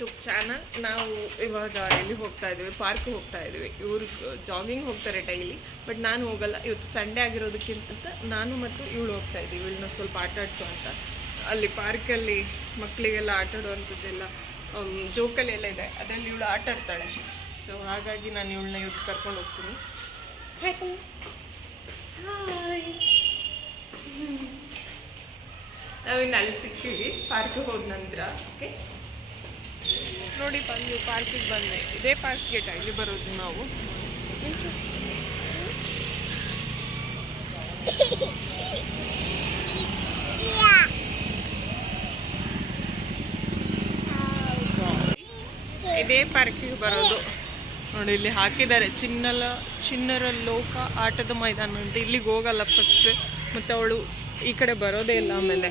YouTube channel. ನಾವು ಇವಾಗ ಎಲ್ಲಿ ಹೋಗ್ತಾ ಇದ್ದೀವಿ, ಪಾರ್ಕ್ ಹೋಗ್ತಾ ಇದ್ದೀವಿ. ಇವ್ರು ಜಾಗಿಂಗ್ ಹೋಗ್ತಾರೆ ಡೈಲಿ, ಬಟ್ ನಾನು ಹೋಗಲ್ಲ. ಇವತ್ತು ಸಂಡೇ ಆಗಿರೋದಕ್ಕಿಂತ ನಾನು ಮತ್ತು ಇವಳು ಹೋಗ್ತಾ ಇದ್ದೀವಿ. ಇವಳನ್ನ ಸ್ವಲ್ಪ ಆಟ ಆಡಿಸೋ ಅಂತ. ಅಲ್ಲಿ ಪಾರ್ಕಲ್ಲಿ ಮಕ್ಕಳಿಗೆಲ್ಲ ಆಟ ಆಡುವಂಥದ್ದೆಲ್ಲ ಜೋಕಲ್ಲಿ ಎಲ್ಲ ಇದೆ, ಅದರಲ್ಲಿ ಇವಳು ಆಟ ಆಡ್ತಾಳೆ. ಸೊ ಹಾಗಾಗಿ ನಾನು ಇವಳನ್ನ ಇವತ್ತು ಕರ್ಕೊಂಡು ಹೋಗ್ತೀನಿ. ಹಾಯ್, ನಾವಿನ್ನು ಅಲ್ಲಿ ಸಿಗ್ತೀವಿ ಪಾರ್ಕಿಗೆ ಹೋದ ನಂತರ. ಓಕೆ ನೋಡಿ, ಬಂದು ಪಾರ್ಕಿಗೆ ಬಂದೆ. ಇದೇ ಪಾರ್ಕ್ಗೆ ಡೈಲಿ ಬರೋದು ನಾವು. ಇದೇ ಪಾರ್ಕಿಗೆ ಬರೋದು ನೋಡಿ. ಇಲ್ಲಿ ಹಾಕಿದ್ದಾರೆ ಚಿಣ್ಣರ ಲೋಕ ಆಟದ ಮೈದಾನ ಅಂತ. ಇಲ್ಲಿಗೆ ಹೋಗಲ್ಲ ಫಸ್ಟ್, ಮತ್ತು ಅವಳು ಈ ಕಡೆ ಬರೋದೇ ಇಲ್ಲ. ಆಮೇಲೆ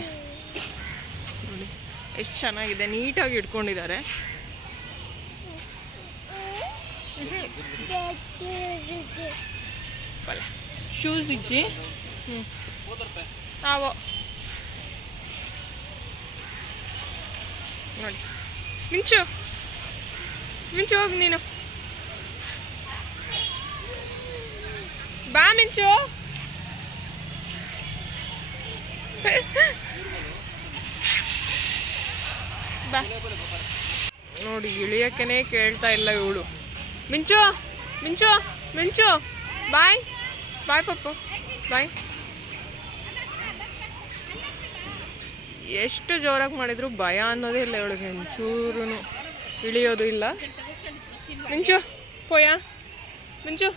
ನೋಡಿ ಎಷ್ಟು ಚೆನ್ನಾಗಿದೆ, ನೀಟಾಗಿ ಇಟ್ಕೊಂಡಿದ್ದಾರೆ. ಶೂಸ್ ಇಜ್ಜಿ ಆವೋ ನೋಡಿ. ಮಿಂಚು ಹೋಗಿ ನೀನು, ಬಾ ಮಿಂಚು. ಬಾ ನೋಡಿ, ಇಳಿಯಕ್ಕೇನೆ ಕೇಳ್ತಾ ಇಲ್ಲ ಇವಳು. ಮಿಂಚು ಬಾಯ್ ಪಪ್ಪು ಬಾಯ್. ಎಷ್ಟು ಜೋರಾಗಿ ಮಾಡಿದ್ರು ಭಯ ಅನ್ನೋದೇ ಇಲ್ಲ ಇವಳಿಗೆ, ಒಂಚೂರು ಇಳಿಯೋದು ಇಲ್ಲ. ಮಿಂಚು ಪೋಯ, ಮಿಂಚು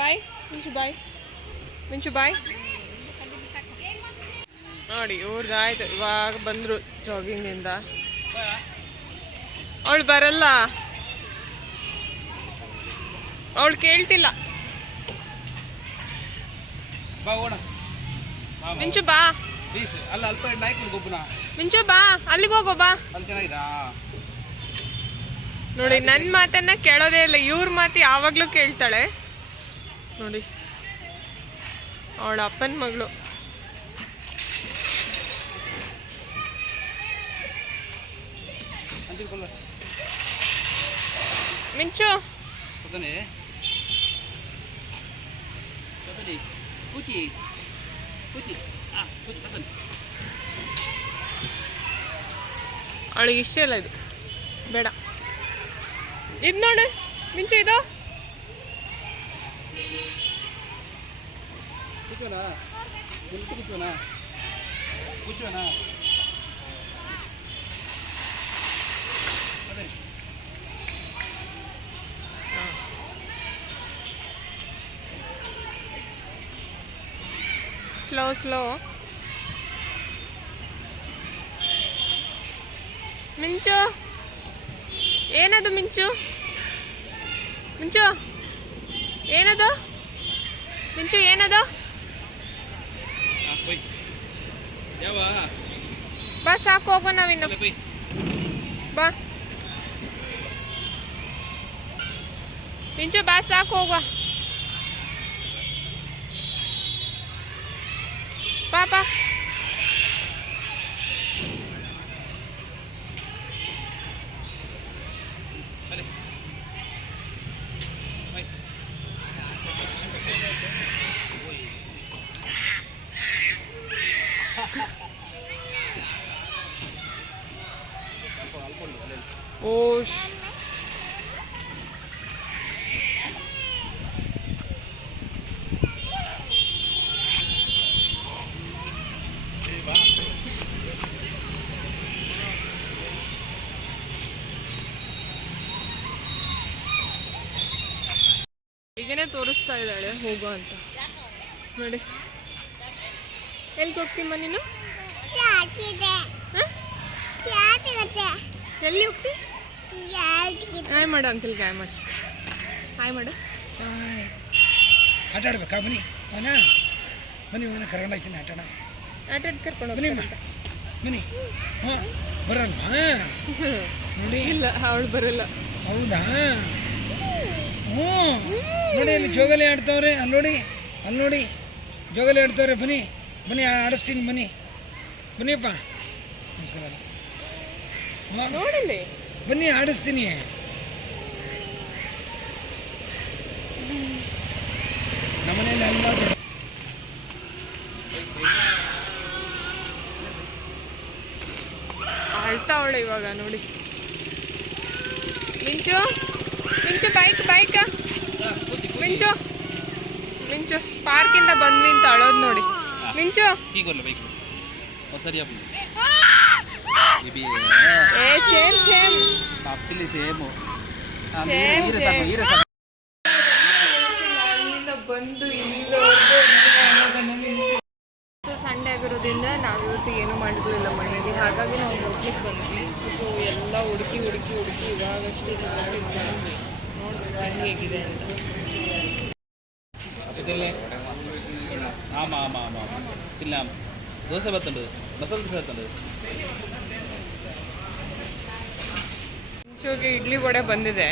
ಬಾಯ್, ಮಿಂಚು ಬಾಯ್. ನೋಡಿ ಇವ್ರದ್ದಾಯ್ತು, ಇವಾಗ ಬಂದರು ಜಾಗಿಂಗಿಂದ. ಅವಳು ಬರಲ್ಲ, ಅವಳು ಕೇಳ್ತಿಲ್ಲ. ಮಿಂಚು ಬಾ, ಮಿಂಚು ಬಾ, ಅಲ್ಲಿಗೆ ಹೋಗೋ ಬಾ. ನೋಡಿ ನನ್ನ ಮಾತನ್ನ ಕೇಳೋದೇ ಇಲ್ಲ, ಇವ್ರ ಮಾತು ಯಾವಾಗಲೂ ಕೇಳ್ತಾಳೆ ನೋಡಿ. ಅವಳ ಅಪ್ಪನ ಮಗಳು. ಮಿಂಚು ಅವಳಿಗೆ ಇಷ್ಟ ಇಲ್ಲ ಇದು, ಬೇಡ. ಇದು ನೋಡು ಮಿಂಚು, ಇದು ಸ್ಲೋ. ಮಿಂಚು ಏನದು? ಮಿಂಚು ಏನದು? ಮಿಂಚು ಏನದು? ಬಾ ಸಾಕು, ಹೋಗೋ ನಾವಿನ್ನು. ಬಾ ಮಿಂಚು, ಬಾ ಸಾಕು, ಹೋಗುವ. ಪಾಪ ಓಶ್. ಈಗೇನೆ ತೋರಿಸ್ತಾ ಇದ್ದಾಳೆ ಹೋಗೋ ಅಂತ ನೋಡಿ. ಎಲ್ಲಿಗೆ ಹೋಗ್ತೀಮ್ಮ ನೀನು? ಎಲ್ಲಿ ಹೋಗ್ತಿ? ಹಾಯ್ ಮಾಡು ಅಂಕಲ್ಗೆ, ಹಾಯ್ ಮಾಡು. ಆಟ ಆಡ್ಬೇಕಾ? ಬನ್ನಿ ಕರ್ಕೊಂಡು ಹೋಗ್ತೀನಿ. ಆಟ ಕರ್ಕೊಂಡು ಬನ್ನಿ. ಹಾಂ ಬರಲ್ವಾ? ನೋಡಿ ಇಲ್ಲ, ಅವಳು ಬರಲ್ಲ. ಹೌದಾ? ಹ್ಞೂ ನೋಡಿ, ಅಲ್ಲಿ ಜೋಗಲಿ ಆಡ್ತಾವ್ರೆ. ಅಲ್ಲಿ ನೋಡಿ ಜೋಗಲಿ ಆಡ್ತಾವ್ರೆ. ಬನ್ನಿ ಆಡಿಸ್ತೀನಿ. ಬನ್ನಿಯಪ್ಪ. ನಮಸ್ಕಾರ. ನೋಡಿಲ್ಲಿ ಬನ್ನಿ ಆಡಿಸ್ತೀನಿ. ನಮ್ಮನೇಲಿ ಎಲ್ಲ ಅಳ್ತಾವಳೆ ಇವಾಗ ನೋಡಿ. ಮಿಂಚು ಮಿಂಚು ಬೈಕ್ ಬೈಕ್ ಮಿಂಚು ಮಿಂಚು ಪಾರ್ಕಿಂದ ಬಂದ್ವಿ ಅಂತ ಅಳೋದು ನೋಡಿ. ಮಿಂಚು ಏ ಸೇಮ್ ಸೇಮ್ ಬಂದು ಸಂಡೇ ಆಗಿರೋದ್ರಿಂದ ನಾವು ಇವತ್ತು ಏನು ಮಾಡಿರಲಿಲ್ಲ ಮನೆಯಲ್ಲಿ, ಹಾಗಾಗಿ ನಾವು ಹೋಗ್ಲಿಕ್ಕೆ ಬಂದ್ವಿ. ಸೊ ಎಲ್ಲ ಹುಡುಕಿ ಹುಡುಕಿ ಹುಡುಕಿ ಇವಾಗಷ್ಟೇ ಬಂದ್ವಿ. ನೋಡ್ಬೇಕು ಹೇಗಿದೆ ಅಂತ. ಇಲ್ಲ ದೋಸೆ ಬರ್ತಂಡು, ಮಸಾಲೆ ದೋಸೆ ಬರ್ತಂಡು. ಮುಂಚೆಗೆ ಇಡ್ಲಿ ವಡೆ ಬಂದಿದೆ.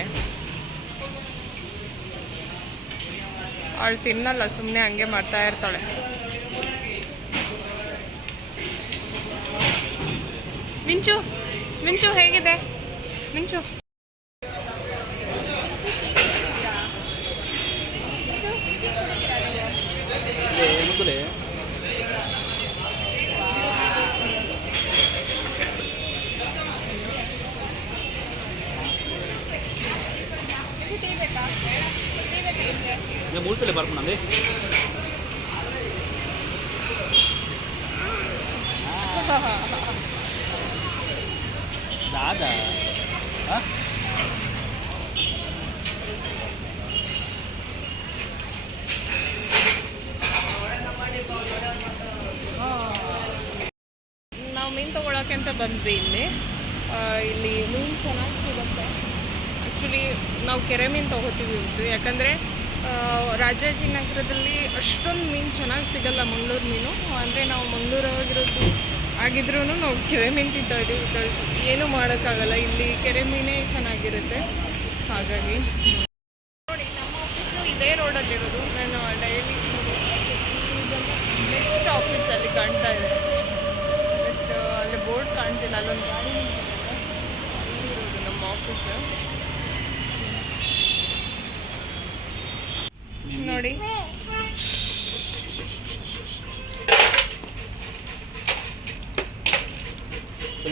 ಅವಳು ತಿನ್ನಲ್ಲ, ಸುಮ್ಮನೆ ಹಂಗೆ ಮಾಡ್ತಾ ಇರ್ತಾಳೆ. ಮಿಂಚು ಮಿಂಚು ಹೇಗಿದೆ ಮಿಂಚು? ಮುಗ್ಗುಲೆ ಮೂರ್ತಲೆ ಬರ್ಕೊಂಡೆ ದಾದಾ ನಾವು ಮೀನು ತೊಗೊಳಕ್ಕೆ ಅಂತ ಬಂದ್ವಿ ಇಲ್ಲಿ. ಇಲ್ಲಿ ಮೀನು ಚೆನ್ನಾಗಿ ಸಿಗುತ್ತೆ. ಆ್ಯಕ್ಚುಲಿ ನಾವು ಕೆರೆ ಮೀನು ತೊಗೋತೀವಿ ಇವತ್ತು, ಯಾಕಂದರೆ ರಾಜಾಜಿನಗರದಲ್ಲಿ ಅಷ್ಟೊಂದು ಮೀನು ಚೆನ್ನಾಗಿ ಸಿಗಲ್ಲ. ಮಂಗಳೂರು ಮೀನು ಅಂದರೆ ನಾವು ಮಂಗಳೂರು ಆಗಿದ್ರೂ ನಾವು ಕೆರೆ ಮೀನು ತಿಂತಾ ಇದ್ದೀವಿ. ಏನೂ ಮಾಡೋಕ್ಕಾಗಲ್ಲ, ಇಲ್ಲಿ ಕೆರೆ ಮೀನೇ ಚೆನ್ನಾಗಿರುತ್ತೆ. ಹಾಗಾಗಿ ನೋಡಿ, ನಮ್ಮ ಆಫೀಸು ಇದೇ ರೋಡಲ್ಲಿರೋದು. ನಾನು ಡೈಲಿ ನೆಕ್ಸ್ಟ್ ಆಫೀಸಲ್ಲಿ ಕಾಣ್ತಾ ಇದೆ, ಬಟ್ ಅಲ್ಲಿ ಬೋರ್ಡ್ ಕಾಣ್ತಿಲ್ಲ. ಅಲ್ಲೊಂದು ಗಾಡಿ ಇರೋದು ನಮ್ಮ ಆಫೀಸು ನೋಡಿ.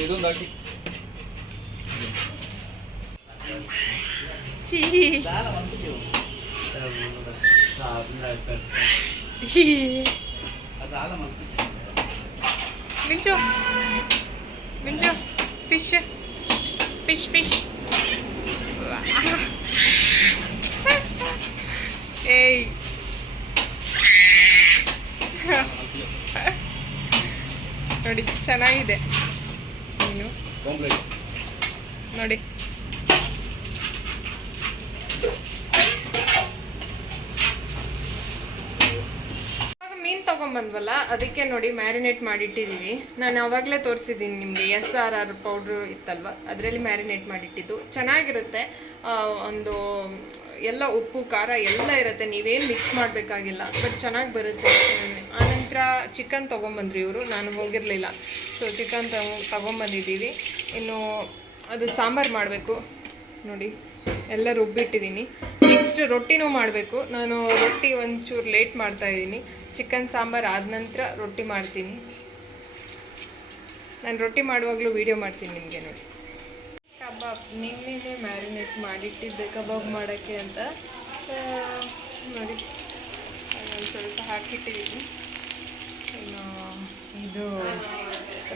ಇದೊಂದು ಹಾಕಿ ಮಿಂಚು ಮಿಂಚು ಫಿಶ್ ಫಿಶ್ ಫಿಶ್. ಏಯ್ ನೋಡಿ ಚೆನ್ನಾಗಿದೆ ಮೀನು ನೋಡಿ. ಮೀನು ತೊಗೊಂಬಂದ್ವಲ್ಲ, ಅದಕ್ಕೆ ನೋಡಿ ಮ್ಯಾರಿನೇಟ್ ಮಾಡಿಟ್ಟಿದ್ದೀವಿ. ನಾನು ಆವಾಗಲೇ ತೋರಿಸಿದ್ದೀನಿ ನಿಮಗೆ, SRR ಪೌಡ್ರು ಇತ್ತಲ್ವ, ಅದರಲ್ಲಿ ಮ್ಯಾರಿನೇಟ್ ಮಾಡಿಟ್ಟಿದ್ದು. ಚೆನ್ನಾಗಿರುತ್ತೆ. ಒಂದು ಎಲ್ಲ ಉಪ್ಪು ಖಾರ ಎಲ್ಲ ಇರುತ್ತೆ, ನೀವೇನು ಮಿಕ್ಸ್ ಮಾಡಬೇಕಾಗಿಲ್ಲ, ಬಟ್ ಚೆನ್ನಾಗಿ ಬರುತ್ತೆ. ಆನಂತರ ಚಿಕನ್ ತೊಗೊಂಬಂದ್ರಿ ಇವರು, ನಾನು ಹೋಗಿರಲಿಲ್ಲ. So chicken ತೊಗೊಂಬಂದಿದ್ದೀವಿ. ಇನ್ನು ಅದು ಸಾಂಬಾರು ಮಾಡಬೇಕು ನೋಡಿ, ಎಲ್ಲ ರುಬ್ಬಿಟ್ಟಿದ್ದೀನಿ. ನೆಕ್ಸ್ಟ್ ರೊಟ್ಟಿನೂ ಮಾಡಬೇಕು. ನಾನು ರೊಟ್ಟಿ ಒಂಚೂರು ಲೇಟ್ ಮಾಡ್ತಾಯಿದ್ದೀನಿ. ಚಿಕನ್ ಸಾಂಬಾರು ಆದ ನಂತರ ರೊಟ್ಟಿ ಮಾಡ್ತೀನಿ. ನಾನು ರೊಟ್ಟಿ ಮಾಡುವಾಗಲೂ ವೀಡಿಯೋ ಮಾಡ್ತೀನಿ ನಿಮಗೆ ನೋಡಿ. ಕಬಾಬ್ ನಿನ್ನೆ ಮ್ಯಾರಿನೇಟ್ ಮಾಡಿಟ್ಟಿದ್ದೆ ಕಬಾಬ್ ಮಾಡೋಕ್ಕೆ ಅಂತ ನೋಡಿ. ಒಂದು ಸ್ವಲ್ಪ ಹಾಕಿಟ್ಟಿದ್ದೀನಿ. ಇನ್ನು ಇದು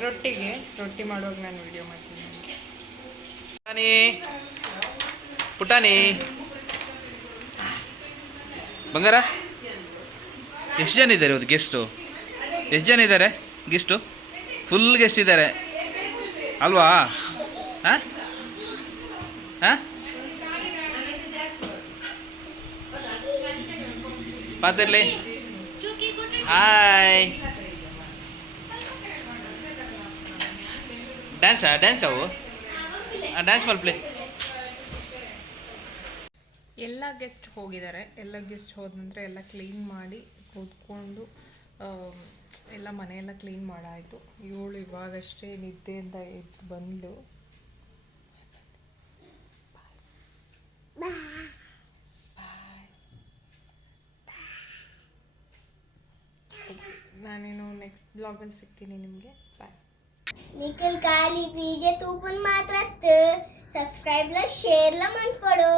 ರೊಟ್ಟಿಗೆ, ರೊಟ್ಟಿ ಮಾಡುವಾಗ ನಾನು ವೀಡಿಯೋ ಮಾಡ್ತೀನಿ ನಿಮಗೆ. ಪುಟಾಣಿ ಬಂಗಾರ, ಎಷ್ಟು ಜನ ಇದ್ದಾರೆ ಇವತ್ತು ಗೆಸ್ಟು? ಎಷ್ಟು ಜನ ಇದ್ದಾರೆ ಗೆಸ್ಟು? ಫುಲ್ ಗೆಸ್ಟ್ ಇದ್ದಾರೆ ಅಲ್ವಾ? ಹಾಂ ಹಾಂ ಪಾತಿರ್ಲಿ. ಹಾಯ್. ಡ್ಯಾನ್ಸ್ ಅವು ಡ್ಯಾನ್ಸ್ ಮಾಡ್ಪ್ಲೇ. ಎಲ್ಲ ಗೆಸ್ಟ್ ಹೋಗಿದ್ದಾರೆ. ಎಲ್ಲ ಗೆಸ್ಟ್ ಹೋದ ನಂತರ ಎಲ್ಲ ಕ್ಲೀನ್ ಮಾಡಿ ಕೂತ್ಕೊಂಡು ಎಲ್ಲ ಮನೆಯೆಲ್ಲ ಕ್ಲೀನ್ ಮಾಡಾಯಿತು. ಇವಳು ಇವಾಗಷ್ಟೇ ನಿದ್ದೆಯಿಂದ ಎದ್ದು ಬಂದು ನಾನೇನು ನೆಕ್ಸ್ಟ್ ಬ್ಲಾಗಲ್ಲಿ ಸಿಗ್ತೀನಿ ನಿಮಗೆ. ಬಾಯ್. निखिल काली वीडियो तू पण मात्र सबस्क्राईबला शेअरला मन पडो.